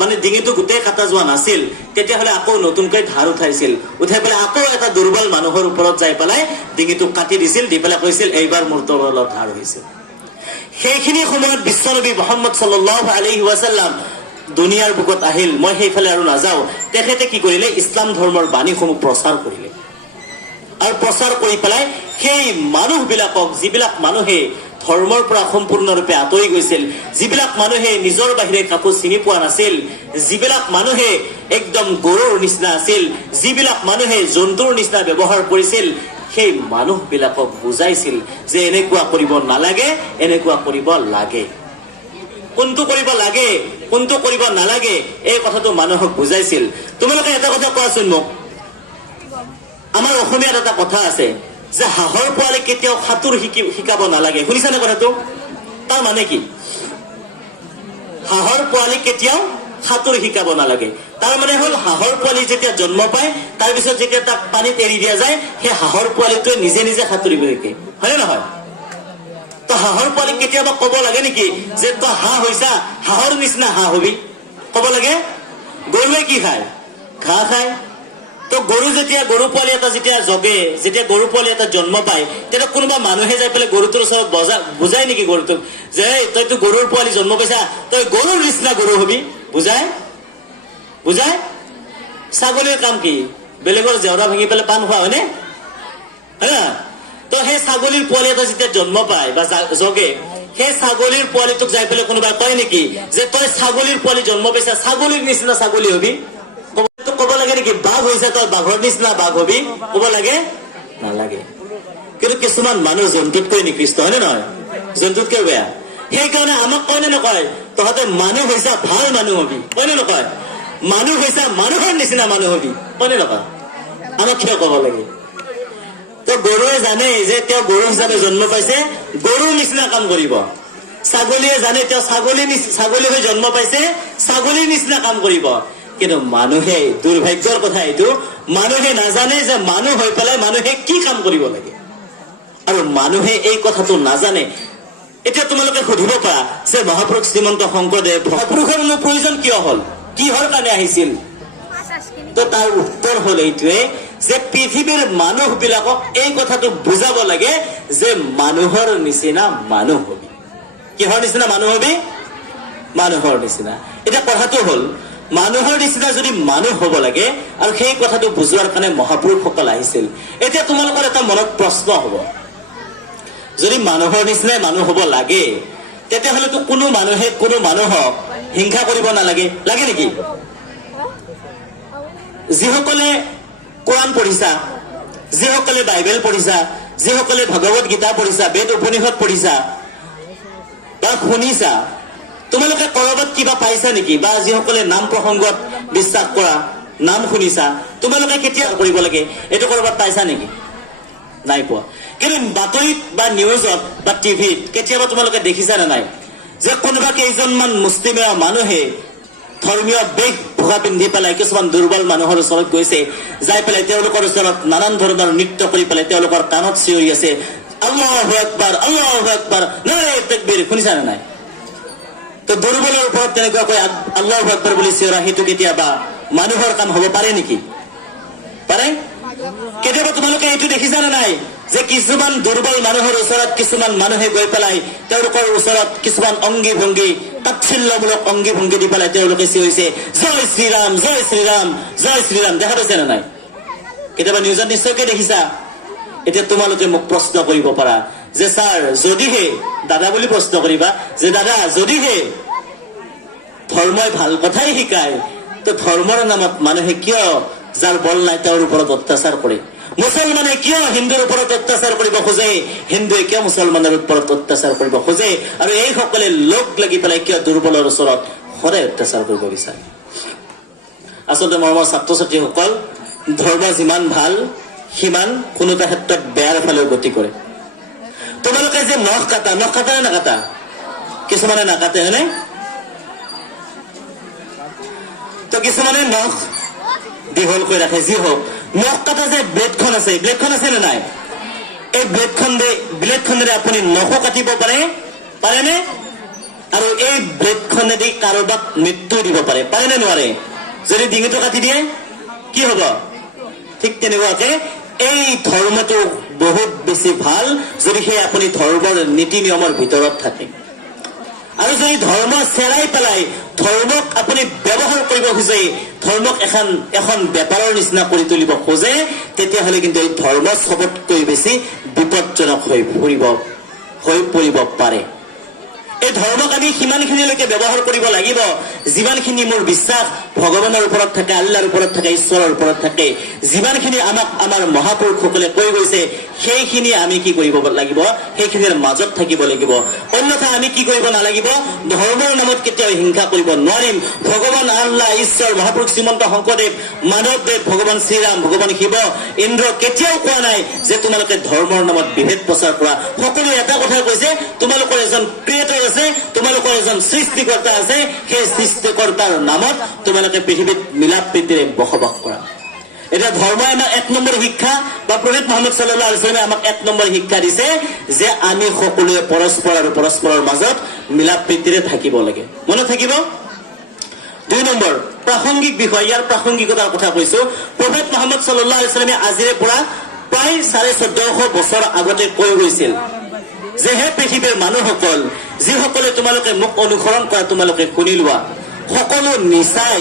মানে ডিঙিটো গোটেই কাটা যোৱা নাছিল, তেতিয়াহ'লে আকৌ নতুনকৈ ধাৰ উঠাইছিল, উঠাই পেলাই আকৌ এটা দুৰ্বল মানুহৰ ওপৰত যাই পেলাই ডিঙিটো কাটি দিছিল, দি পেলাই কৈছিল এইবাৰ মোৰ তলত ধাৰ হৈছিল। সেইখিনি সময়ত বিশ্বনবী মুহাম্মদ সাল্লাল্লাহু আলাইহি ওয়াসাল্লাম দুনিয়াৰ বুকত আহিল। মই সেইফালে আৰু নাযাওঁ। তেখেতে কি কৰিলে, ইছলাম ধৰ্মৰ বাণীসমূহ প্ৰচাৰ কৰিলে আৰু প্ৰচাৰ কৰি পেলাই সেই মানুহবিলাকক, যিবিলাক মানুহে ধৰ্মৰ পৰা সম্পূৰ্ণৰূপে আঁতৰি গৈছিল, যিবিলাক মানুহে নিজৰ বাহিৰে কাকো চিনি পোৱা নাছিল, যিবিলাক মানুহে একদম গৰুৰ নিচিনা আছিল, যিবিলাক মানুহে জন্তুৰ নিচিনা ব্যৱহাৰ কৰিছিল, সেই মানুহবিলাকক বুজাইছিল যে এনেকুৱা কৰিব নালাগে, এনেকুৱা কৰিব লাগে। কোনটো কৰিব লাগে, কোনটো কৰিব নালাগে, এই কথাটো মানুহক বুজাইছিল। তোমালোকে এটা কথা কোৱাচোন মোক, আমাৰ অসমীয়াত এটা কথা আছে যে হাঁহৰ পোৱালি কেতিয়াও সাঁতোৰ শিকাব নালাগে। শুনিছানে কথাটো? তাৰ মানে কি? হাঁহৰ পোৱালি কেতিয়াও সাঁতোৰ শিকাব নালাগে। তাৰ মানে হ'ল হাঁহৰ পোৱালি যেতিয়া জন্ম পায়, তাৰপিছত যেতিয়া তাক পানীত এৰি দিয়া যায়, সেই হাঁহৰ পোৱালিটোৱে নিজে নিজে সাঁতুৰিব শিকে, হয়নে নহয়? তো হাঁহৰ পোৱালিক কেতিয়াবা ক'ব লাগে নেকি যে তই হাঁহ হৈছা, হাঁহৰ নিচিনা হাঁহ হবি? ক'ব লাগে? গৰুৱে কি খায়? ঘাঁহ খায়। তো গৰু যেতিয়া, গৰু পোৱালি এটা যেতিয়া জগে, যেতিয়া গৰু পোৱালি এটা জন্ম পায়, তেতিয়া কোনোবা মানুহে যাই পেলাই গৰুটোৰ ওচৰত বুজাই নেকি গৰুটোক যে তইতো গৰুৰ পোৱালি জন্ম পাইছা, তই গৰুৰ নিচিনা গৰু হবি? বুজাই? বুজাই? ছাগলীৰ কাম কি? বেলেগৰ জেওৰা ভাঙি পেলাই পাণ খোৱা, হয়নে? হা? তো সেই ছাগলীৰ পোৱালি এটা যেতিয়া জন্ম পায় বা জগে, সেই ছাগলীৰ পোৱালিটোক যাই পেলাই কোনোবাই কয় নেকি যে তই ছাগলীৰ পোৱালি জন্ম পাইছা, ছাগলীৰ নিচিনা ছাগলী হবি? ক'ব লাগে নেকি বাঘ হৈছে তই বাঘৰ নিচিনা বাঘ হবি? ক'ব লাগে? নালাগে। কিন্তু কিছুমান মানুহ জন্তুতকৈ নিকৃষ্ট, হয়নে নহয়? জন্তুতকৈ বেয়া। সেইকাৰণে আমাক কয় নে নকয়, তহঁতে মানুহ হৈছা, ভাল মানুহ হবি? কয় নে নকয়? মানুহ হৈছা, মানুহৰ নিচিনা মানুহ হবি? কয় নে নকয়? আমাক কিয় ক'ব লাগে? তো গৰুৱে জানে যে তেওঁ গৰু হিচাপে জন্ম পাইছে, গৰুৰ নিচিনা কাম কৰিব। ছাগলীয়ে জানে তেওঁ ছাগলী হৈ জন্ম পাইছে, ছাগলীৰ নিচিনা কাম কৰিব। কিন্তু মানুহে, দুৰ্ভাগ্যৰ কথা এইটো, মানুহে নাজানে যে মানুহ হৈ পেলাই মানুহে কি কাম কৰিব লাগে, আৰু মানুহে এই কথাটো নাজানে। এতিয়া তোমালোকে সুধিব পাৰা যে মহাপুৰুষ শ্ৰীমন্ত শংকৰদেৱ মহাপুৰুষৰ প্ৰয়োজন কিয় হ'ল, কিহৰ কাৰণে আহিছিল? তো তাৰ উত্তৰ হ'ল এইটোৱে যে পৃথিৱীৰ মানুহবিলাকক এই কথাটো বুজাব লাগে যে মানুহৰ নিচিনা মানুহ হবি। কিহৰ নিচিনা মানুহ হবি? মানুহৰ নিচিনা। এতিয়া কথাটো হ'ল, মানুহৰ নিচিনা যদি মানুহ হ'ব লাগে, আৰু সেই কথাটো বুজোৱাৰ কাৰণে মহাপুৰুষসকল আহিছিল। এতিয়া তোমালোকৰ এটা মনত প্ৰশ্ন হ'ব, যদি মানুহৰ নিচিনাই মানুহ হ'ব লাগে, তেতিয়াহ'লেতো কোনো মানুহে কোনো মানুহক হিংসা কৰিব নালাগে, লাগে নেকি? যিসকলে কোৰাণ পঢ়িছা, যিসকলে বাইবেল পঢ়িছা, যিসকলে ভগৱত গীতা পঢ়িছা, বেদ উপনিষদ পঢ়িছা বা শুনিছা, তোমালোকে কৰবাত কিবা পাইছা নেকি? বা যিসকলে নাম প্ৰসংগত বিশ্বাস কৰা, নাম শুনিছা, তোমালোকে কেতিয়া কৰিব লাগে এইটো কৰবাত পাইছা নেকি? নাই পোৱা। কিন্তু বাতৰিত বা নিউজত বা টিভিত কেতিয়াবা তোমালোকে দেখিছা নে নাই যে কোনোবা কেইজনমান মুছলিমীয় মানুহে ধৰ্মীয় বেশ ভুগা পিন্ধি পেলাই কিছুমান দুৰ্বল মানুহৰ ওচৰত গৈছে, যাই পেলাই তেওঁলোকৰ ওচৰত নানান ধৰণৰ নৃত্য কৰি পেলাই তেওঁলোকৰ কাণত চিঞৰি আছে, আল্লাহু আকবাৰ, আল্লাহু আকবাৰ, নাৰে তাকবীৰ। শুনিছা নে নাই? তো দুৰ্বলৰ ওপৰত তেনেকুৱাকৈ আল্লাহু আকবাৰ বুলি চিঞৰা, সেইটো কেতিয়াবা মানুহৰ কাম হ'ব পাৰে নেকি? পাৰে? কেতিয়াবা তোমালোকে এইটো দেখিছা নে নাই যে কিছুমান দুৰ্বল মানুহৰ ওচৰত কিছুমান মানুহে গৈ পেলাই তেওঁলোকৰ ওচৰত কিছুমান অংগী ভংগী, তাচ্ছিল্যমূলক অংগী ভংগী দি পেলাই তেওঁলোকে চিঞৰিছে জয় শ্ৰীৰাম, জয় শ্ৰীৰাম, জয় শ্ৰীৰাম। দেখা পাইছে নে নাই? কেতিয়াবা নিউজত নিশ্চয়কৈ দেখিছা। এতিয়া তোমালোকে মোক প্ৰশ্ন কৰিব পাৰা যে ছাৰ, যদিহে, দাদা বুলি প্ৰশ্ন কৰিবা যে দাদা, যদিহে ধৰ্মই ভাল কথাই শিকায়, তো ধৰ্মৰ নামত মানুহে কিয় যাৰ বল নাই তেওঁৰ ওপৰত অত্যাচাৰ কৰে? মুছলমানে কিয় হিন্দুৰ ওপৰত অত্যাচাৰ কৰিব খোজে, হিন্দুৱে কিয় মুছলমানৰ ওপৰত অত্যাচাৰ কৰিব খোজে, আৰু এইসকলে লগ লাগি পেলাই কিয় দুৰ্বলৰ ওচৰত সদায় অত্যাচাৰ কৰিব বিচাৰে? আচলতে মৰমৰ ছাত্ৰ ছাত্ৰীসকল, ধৰ্ম যিমান ভাল সিমান কোনো এটা ক্ষেত্ৰত বেয়াৰ ফালেও গতি কৰে। তোমালোকে যে নখ কাটা, নখ কাটা নে নাকাটা? কিছুমানে নাকাটে, হয়নে? তো কিছুমানে নখ দীঘলকৈ ৰাখে। যি হওক, নখ কাটা যে ব্লেডখন আছে, ব্লেডখন আছে নে নাই? এই ব্লেডখনেৰে আপুনি নখো কাটিব পাৰে, পাৰেনে? আৰু এই ব্লেডখনেদি কাৰোবাক মৃত্যু দিব পাৰে, পাৰে নে নোৱাৰে? যদি ডিঙিটো কাটি দিয়ে কি হব? ঠিক তেনেকুৱাকে এই ধৰ্মটো বহুত বেছি ভাল যদি সেই আপুনি ধৰ্মৰ নীতি নিয়মৰ ভিতৰত থাকে। আৰু যদি ধৰ্ম চেৰাই পেলাই ধৰ্মক আপুনি ব্যৱহাৰ কৰিব খোজে, ধৰ্মক এখন বেপাৰৰ নিচিনা কৰি তুলিব খোজে, তেতিয়াহ'লে কিন্তু এই ধৰ্ম চবতকৈ বেছি বিপদজনক হৈ পৰিব পাৰে। এই ধৰ্মক আমি সিমানখিনিলৈকে ব্যৱহাৰ কৰিব লাগিব যিমানখিনি মোৰ বিশ্বাস ভগৱানৰ ওপৰত থাকে, আল্লাহৰ ওপৰত থাকে, ঈশ্বৰৰ ওপৰত থাকে। যিমানখিনি আমাক আমাৰ মহাপুৰুষসকলে কৈ গৈছে সেইখিনি আমি কি কৰিব লাগিব? সেইখিনিৰ মাজত থাকিব লাগিব। অন্যথা আমি কি কৰিব নালাগিব? ধৰ্মৰ নামত কেতিয়াও হিংসা কৰিব নোৱাৰিম। ভগৱান আল্লাহ, ঈশ্বৰ, মহাপুৰুষ শ্ৰীমন্ত শংকৰদেৱ, মাধৱদেৱ, ভগৱান শ্ৰীৰাম, ভগৱান শিৱ, ইন্দ্ৰ কেতিয়াও কোৱা নাই যে তোমালোকে ধৰ্মৰ নামত বিভেদ প্ৰচাৰ কৰা। সকলোৱে এটা কথা কৈছে, তোমালোকৰ এজন ক্ৰিয়েটৰ আছে, তোমালোকৰ এজন সৃষ্টিকৰ্তা আছে, সেই সৃষ্টিকৰ্তাৰ নামত তোমালোকে পৃথিৱীত মিলাপ প্ৰীতিৰে বসবাস কৰা। এতিয়া ধৰ্মই আমাক 1 নম্বৰ শিক্ষা বা প্ৰফেট মুহাম্মদ সাল্লাল্লাহু আলাইহি ওয়াসাল্লামে আমাক 1 নম্বৰ শিক্ষা দিছে যে আমি সকলোৱে পৰস্পৰ আৰু পৰস্পৰৰ মাজত মিলাপ প্ৰীতিৰে থাকিব লাগে। মনত থাকিব। 2 নম্বৰ প্ৰাসংগিক বিষয়, ইয়াৰ প্ৰাসংগিকতাৰ কথা কৈছো। প্ৰফেট মুহাম্মদ সাল্লাল্লাহু আলাইহি ওয়াসাল্লামে আজিৰে পৰা প্ৰায় 1450 বছৰ আগতে কৈ গৈছিল যে হে পৃথিৱীৰ মানুহসকল, যিসকলে তোমালোকে মোক অনুসৰণ কৰা তোমালোকে শুনি লোৱা, সকলো নিচাই